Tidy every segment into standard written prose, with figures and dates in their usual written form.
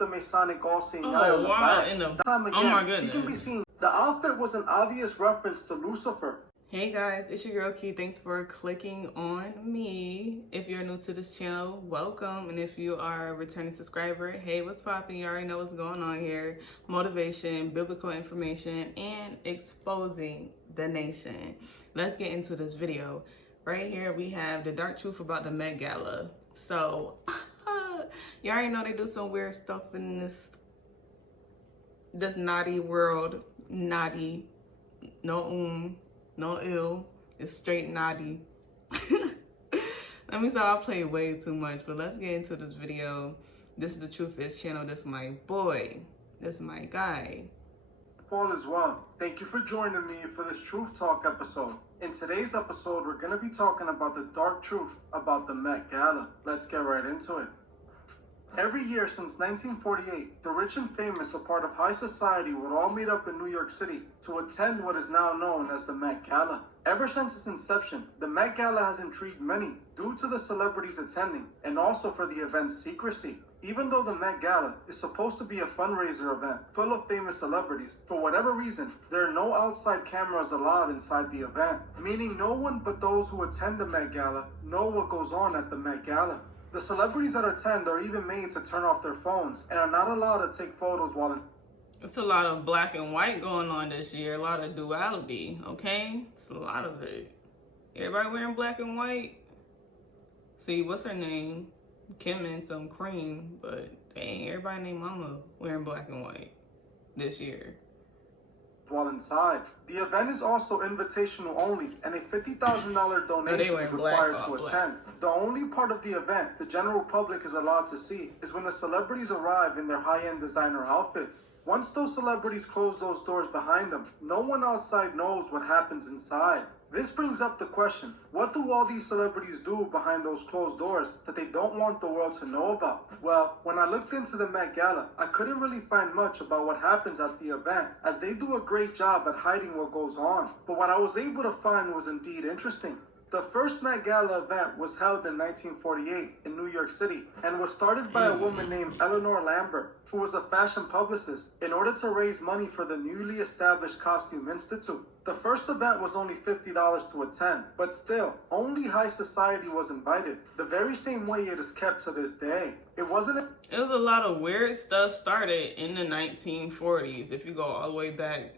the Masonic all-seeing Oh, eye on the wow. back. Time again, Oh my goodness. you can be seen. The outfit was an obvious reference to Lucifer. Hey guys, it's your girl Key. Thanks for clicking on me. If you're new to this channel, welcome. And if you are a returning subscriber, hey, what's poppin'? You already know what's going on here. Motivation, biblical information, and exposing the nation. Let's get into this video. Right here we have the dark truth about the Met Gala. So, you already know they do some weird stuff in this naughty world. Naughty. No ill, it's straight naughty. Let me say I play way too much, but let's get into this video. This is the Truth Is channel. This is my boy. This is my guy. All is well. Thank you for joining me for this Truth Talk episode. In today's episode, we're going to be talking about the dark truth about the Met Gala. Let's get right into it. Every year since 1948, the rich and famous, a part of high society, would all meet up in New York City to attend what is now known as the Met Gala. Ever since its inception, the Met Gala has intrigued many due to the celebrities attending and also for the event's secrecy. Even though the Met Gala is supposed to be a fundraiser event full of famous celebrities, for whatever reason, there are no outside cameras allowed inside the event, meaning no one but those who attend the Met Gala know what goes on at the Met Gala. The celebrities that attend are even made to turn off their phones and are not allowed to take photos while in. It's a lot of black and white going on this year. A lot of duality, okay? It's a lot of it. Everybody wearing black and white. See, what's her name? Kim and some cream, but dang, everybody named Mama wearing black and white this year. While inside. The event is also invitational only, and a $50,000 donation is required to attend. The only part of the event the general public is allowed to see is when the celebrities arrive in their high-end designer outfits. Once those celebrities close those doors behind them, no one outside knows what happens inside. This brings up the question, what do all these celebrities do behind those closed doors that they don't want the world to know about? Well, when I looked into the Met Gala, I couldn't really find much about what happens at the event, as they do a great job at hiding what goes on. But what I was able to find was indeed interesting. The first Met Gala event was held in 1948 in New York City and was started by a woman named Eleanor Lambert, who was a fashion publicist, in order to raise money for the newly established Costume Institute. The first event was only $50 to attend, but still, only high society was invited, the very same way it is kept to this day. It was a lot of weird stuff started in the 1940s. If you go all the way back,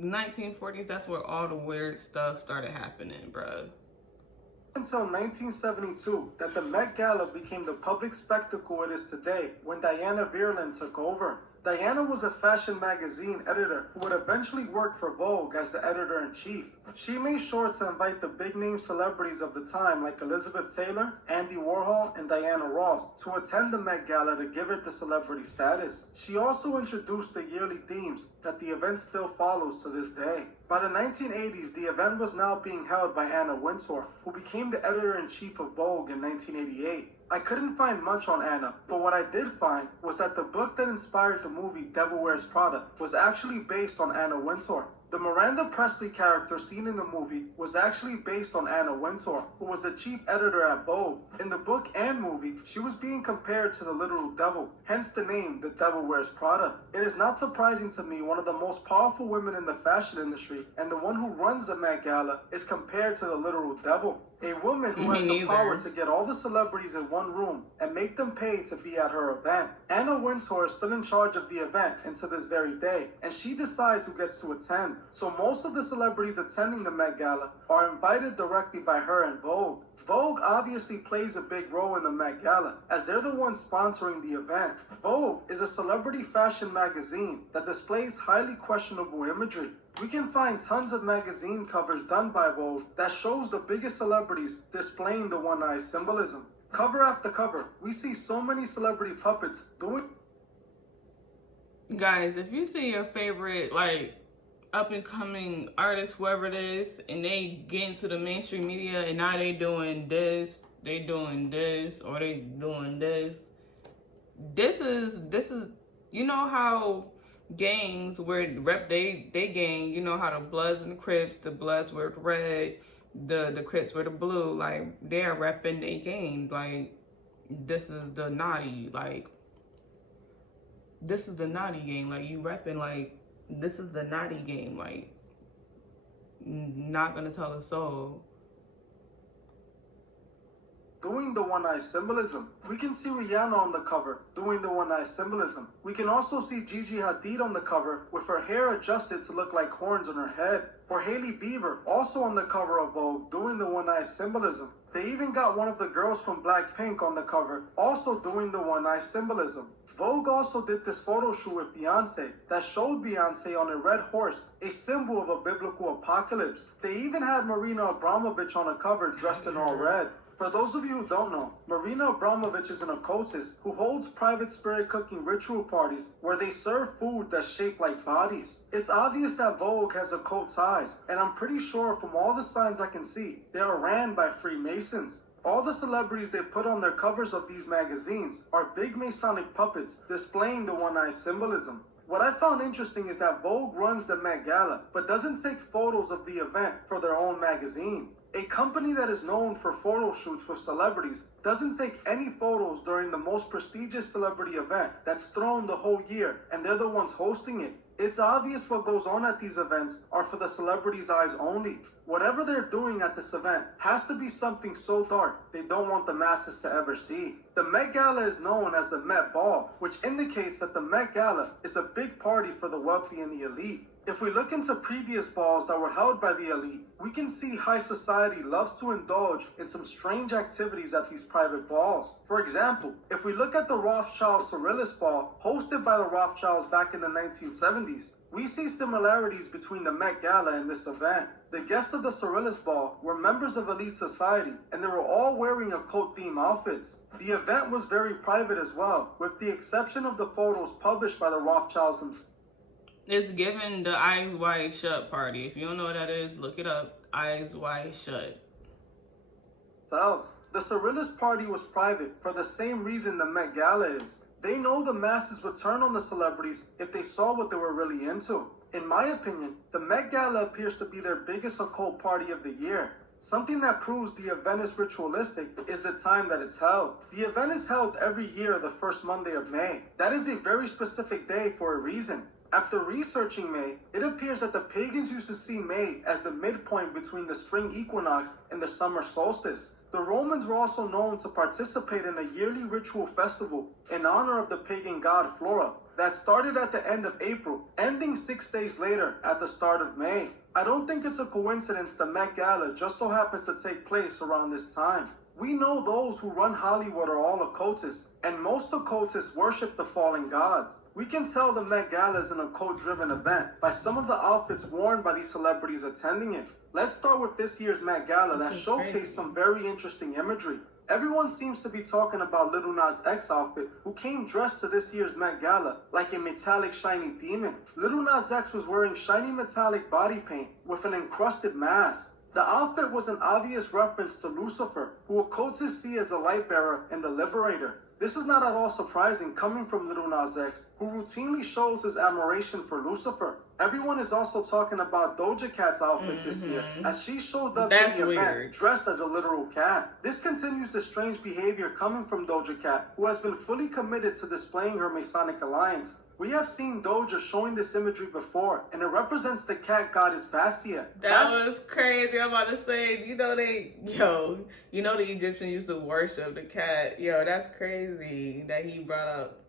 1940s, that's where all the weird stuff started happening, bruh. Until 1972 that the Met Gala became the public spectacle it is today when Diana Vreeland took over. Diana was a fashion magazine editor who would eventually work for Vogue as the editor-in-chief. She made sure to invite the big-name celebrities of the time like Elizabeth Taylor, Andy Warhol, and Diana Ross to attend the Met Gala to give it the celebrity status. She also introduced the yearly themes that the event still follows to this day. By the 1980s, the event was now being held by Anna Wintour, who became the editor-in-chief of Vogue in 1988. I couldn't find much on Anna, but what I did find was that the book that inspired the movie Devil Wears Prada was actually based on Anna Wintour. The Miranda Presley character seen in the movie was actually based on Anna Wintour, who was the chief editor at Vogue. In the book and movie, she was being compared to the literal devil, hence the name The Devil Wears Prada. It is not surprising to me one of the most powerful women in the fashion industry and the one who runs the Met Gala is compared to the literal devil. A woman who has the power to get all the celebrities in one room and make them pay to be at her event. Anna Wintour is still in charge of the event and to this very day, and she decides who gets to attend. So most of the celebrities attending the Met Gala are invited directly by her and Vogue. Vogue obviously plays a big role in the Met Gala, as they're the ones sponsoring the event. Vogue is a celebrity fashion magazine that displays highly questionable imagery. We can find tons of magazine covers done by Vogue that shows the biggest celebrities displaying the one-eye symbolism. Cover after cover, we see so many celebrity puppets doing... Guys, if you see your favorite, up-and-coming artist, whoever it is, and they get into the mainstream media and now they doing this, or they doing this. This is, you know how gangs where rep they gang, you know how the Bloods and the Crips, the Bloods wear the red, the Crips wear the blue, like they're repping they gang, like this is the naughty, like this is the naughty game. Like, you repping, like, this is the naughty game. Like, not gonna tell a soul. Doing the one-eye symbolism. We can see Rihanna on the cover doing the one-eye symbolism. We can also see Gigi Hadid on the cover with her hair adjusted to look like horns on her head. Or Hailey Bieber also on the cover of Vogue doing the one-eye symbolism. They even got one of the girls from Blackpink on the cover also doing the one-eye symbolism. Vogue also did this photo shoot with Beyonce that showed Beyonce on a red horse, a symbol of a biblical apocalypse. They even had Marina Abramovich on a cover dressed in all red. For those of you who don't know, Marina Abramovich is an occultist who holds private spirit cooking ritual parties where they serve food that's shaped like bodies. It's obvious that Vogue has occult ties, and I'm pretty sure from all the signs I can see, they are ran by Freemasons. All the celebrities they put on their covers of these magazines are big Masonic puppets displaying the one-eye symbolism. What I found interesting is that Vogue runs the Met Gala, but doesn't take photos of the event for their own magazine. A company that is known for photo shoots with celebrities doesn't take any photos during the most prestigious celebrity event that's thrown the whole year, and they're the ones hosting it. It's obvious what goes on at these events are for the celebrities' eyes only. Whatever they're doing at this event has to be something so dark they don't want the masses to ever see. The Met Gala is known as the Met Ball, which indicates that the Met Gala is a big party for the wealthy and the elite. If we look into previous balls that were held by the elite, we can see high society loves to indulge in some strange activities at these private balls. For example, if we look at the Rothschild Surrealist Ball, hosted by the Rothschilds back in the 1970s, we see similarities between the Met Gala and this event. The guests of the Surrealist Ball were members of elite society, and they were all wearing occult-themed outfits. The event was very private as well, with the exception of the photos published by the Rothschilds themselves. It's given the Eyes Wide Shut party. If you don't know what that is, look it up. Eyes Wide Shut. The Surrealist party was private for the same reason the Met Gala is. They know the masses would turn on the celebrities if they saw what they were really into. In my opinion, the Met Gala appears to be their biggest occult party of the year. Something that proves the event is ritualistic is the time that it's held. The event is held every year the first Monday of May. That is a very specific day for a reason. After researching May, it appears that the pagans used to see May as the midpoint between the spring equinox and the summer solstice. The Romans were also known to participate in a yearly ritual festival in honor of the pagan god Flora that started at the end of April, ending 6 days later at the start of May. I don't think it's a coincidence the Met Gala just so happens to take place around this time. We know those who run Hollywood are all occultists, and most occultists worship the fallen gods. We can tell the Met Gala is an occult-driven event by some of the outfits worn by these celebrities attending it. Let's start with this year's Met Gala that showcased some very interesting imagery. Everyone seems to be talking about Lil Nas X outfit, who came dressed to this year's Met Gala like a metallic shiny demon. Lil Nas X was wearing shiny metallic body paint with an encrusted mask. The outfit was an obvious reference to Lucifer, who occultists see as the light bearer and the liberator. This is not at all surprising coming from Lil Nas X, who routinely shows his admiration for Lucifer. Everyone is also talking about Doja Cat's outfit this year, as she showed up to the event dressed as a literal cat. This continues the strange behavior coming from Doja Cat, who has been fully committed to displaying her Masonic alliance. We have seen Doja showing this imagery before, and it represents the cat goddess Bastia. That was crazy. I'm about to say, you know the Egyptians used to worship the cat. Yo, that's crazy that he brought up.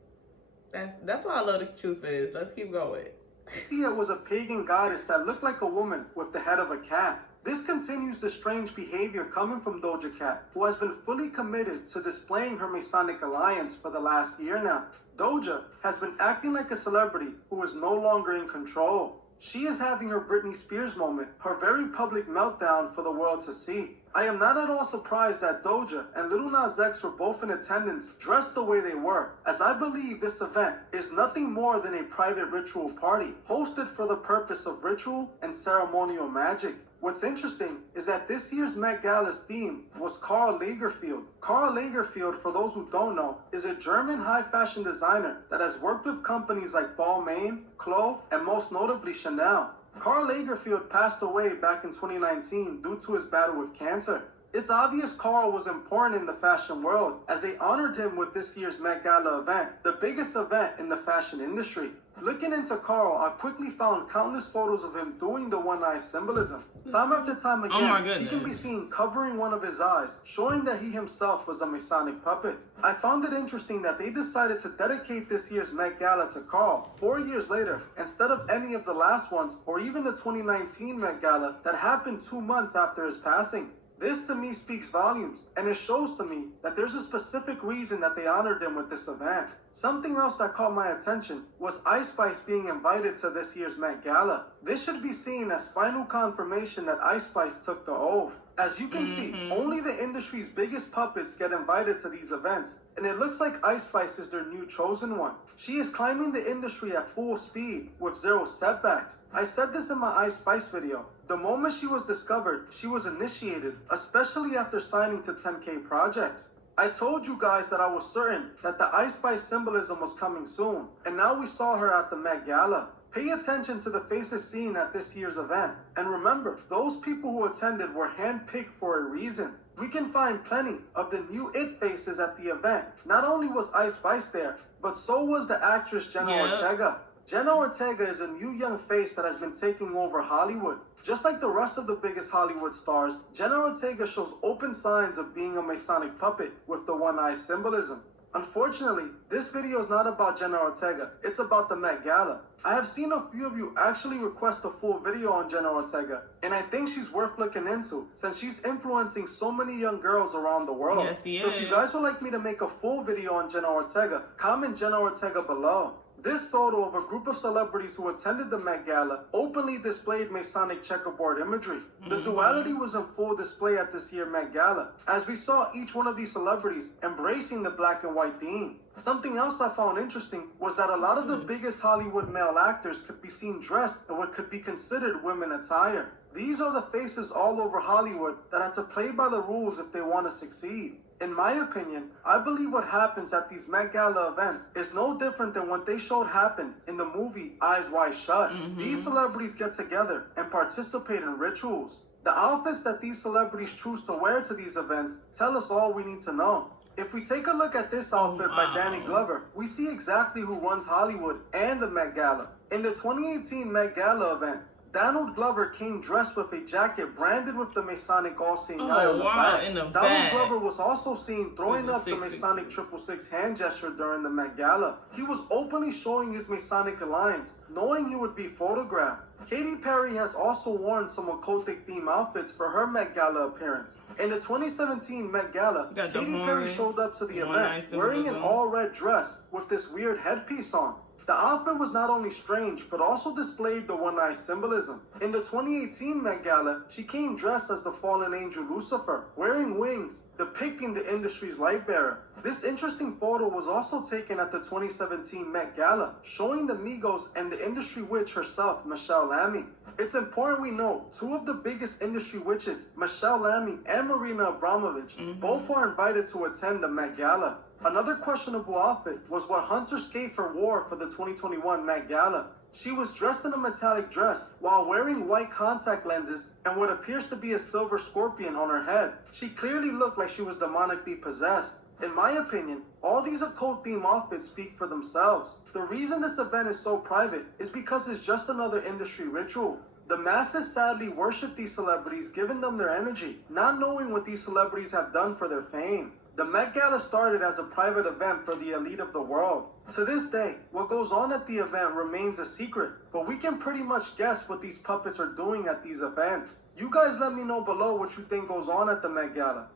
That's why I love the truth is. Let's keep going. Bastia was a pagan goddess that looked like a woman with the head of a cat. This continues the strange behavior coming from Doja Cat, who has been fully committed to displaying her Masonic alliance for the last year now. Doja has been acting like a celebrity who is no longer in control. She is having her Britney Spears moment, her very public meltdown for the world to see. I am not at all surprised that Doja and Lil Nas X were both in attendance dressed the way they were, as I believe this event is nothing more than a private ritual party, hosted for the purpose of ritual and ceremonial magic. What's interesting is that this year's Met Gala's theme was Karl Lagerfeld. Karl Lagerfeld, for those who don't know, is a German high fashion designer that has worked with companies like Balmain, Chloe, and most notably Chanel. Karl Lagerfeld passed away back in 2019 due to his battle with cancer. It's obvious Carl was important in the fashion world as they honored him with this year's Met Gala event, the biggest event in the fashion industry. Looking into Carl, I quickly found countless photos of him doing the one-eye symbolism. Time after time again, he can be seen covering one of his eyes, showing that he himself was a Masonic puppet. I found it interesting that they decided to dedicate this year's Met Gala to Carl 4 years later, instead of any of the last ones or even the 2019 Met Gala that happened 2 months after his passing. This to me speaks volumes, and it shows to me that there's a specific reason that they honored him with this event. Something else that caught my attention was Ice Spice being invited to this year's Met Gala. This should be seen as final confirmation that Ice Spice took the oath. As you can see, only the industry's biggest puppets get invited to these events, and it looks like Ice Spice is their new chosen one. She is climbing the industry at full speed with zero setbacks. I said this in my Ice Spice video. The moment she was discovered, she was initiated, especially after signing to 10K projects. I told you guys that I was certain that the Ice Spice symbolism was coming soon, and now we saw her at the Met Gala. Pay attention to the faces seen at this year's event. And remember, those people who attended were handpicked for a reason. We can find plenty of the new It faces at the event. Not only was Ice Spice there, but so was the actress Jenna Ortega. Jenna Ortega is a new young face that has been taking over Hollywood. Just like the rest of the biggest Hollywood stars, Jenna Ortega shows open signs of being a Masonic puppet with the one-eye symbolism. Unfortunately, this video is not about Jenna Ortega, it's about the Met Gala. I have seen a few of you actually request a full video on Jenna Ortega, and I think she's worth looking into since she's influencing so many young girls around the world. Yes, she is. So if you guys would like me to make a full video on Jenna Ortega, comment Jenna Ortega below. This photo of a group of celebrities who attended the Met Gala openly displayed Masonic checkerboard imagery. The duality was in full display at this year's Met Gala, as we saw each one of these celebrities embracing the black and white theme. Something else I found interesting was that a lot of the biggest Hollywood male actors could be seen dressed in what could be considered women attire. These are the faces all over Hollywood that have to play by the rules if they want to succeed. In my opinion, I believe what happens at these Met Gala events is no different than what they showed happen in the movie Eyes Wide Shut. These celebrities get together and participate in rituals. The outfits that these celebrities choose to wear to these events tell us all we need to know. If we take a look at this outfit by Danny Glover, we see exactly who runs Hollywood and the Met Gala. In the 2018 Met Gala event, Donald Glover came dressed with a jacket branded with the Masonic all-seeing eye on the back. Donald Glover was also seen throwing up the Masonic 666 hand gesture during the Met Gala. He was openly showing his Masonic alliance, knowing he would be photographed. Katy Perry has also worn some occultic theme outfits for her Met Gala appearance. In the 2017 Met Gala, Katy Perry showed up to the event wearing an all-red dress with this weird headpiece on. The outfit was not only strange, but also displayed the one-eye symbolism. In the 2018 Met Gala, she came dressed as the fallen angel Lucifer, wearing wings, depicting the industry's light bearer. This interesting photo was also taken at the 2017 Met Gala, showing the Migos and the industry witch herself, Michelle Lamy. It's important we know, two of the biggest industry witches, Michelle Lamy and Marina Abramovich, both were invited to attend the Met Gala. Another questionable outfit was what Hunter Schafer wore for the 2021 Met Gala. She was dressed in a metallic dress while wearing white contact lenses and what appears to be a silver scorpion on her head. She clearly looked like she was demonically possessed. In my opinion, all these occult theme outfits speak for themselves. The reason this event is so private is because it's just another industry ritual. The masses sadly worship these celebrities, giving them their energy, not knowing what these celebrities have done for their fame. The Met Gala started as a private event for the elite of the world. To this day, what goes on at the event remains a secret, but we can pretty much guess what these puppets are doing at these events. You guys let me know below what you think goes on at the Met Gala.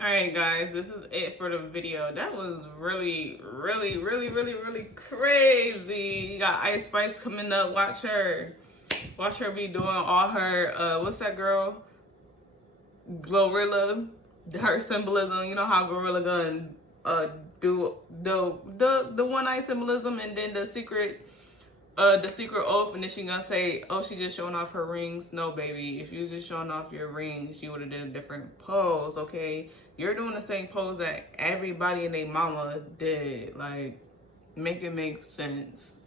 Alright guys, this is it for the video. That was really crazy. You got Ice Spice coming up. Watch her be doing all her, what's that girl? Glorilla. Her symbolism, you know how Gorilla Gun do the one-eye symbolism, and then the secret oath, and then she gonna say, oh, she just showing off her rings. No, baby, if you was just showing off your rings, you would have did a different pose. Okay, you're doing the same pose that everybody and their mama did. Like, make it make sense.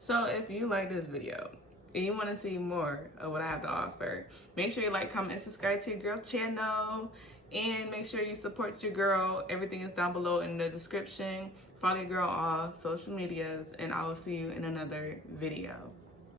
So if you like this video, and you want to see more of what I have to offer, make sure you like, comment, and subscribe to your girl channel. And make sure you support your girl. Everything is down below in the description. Follow your girl on all social medias, and I will see you in another video.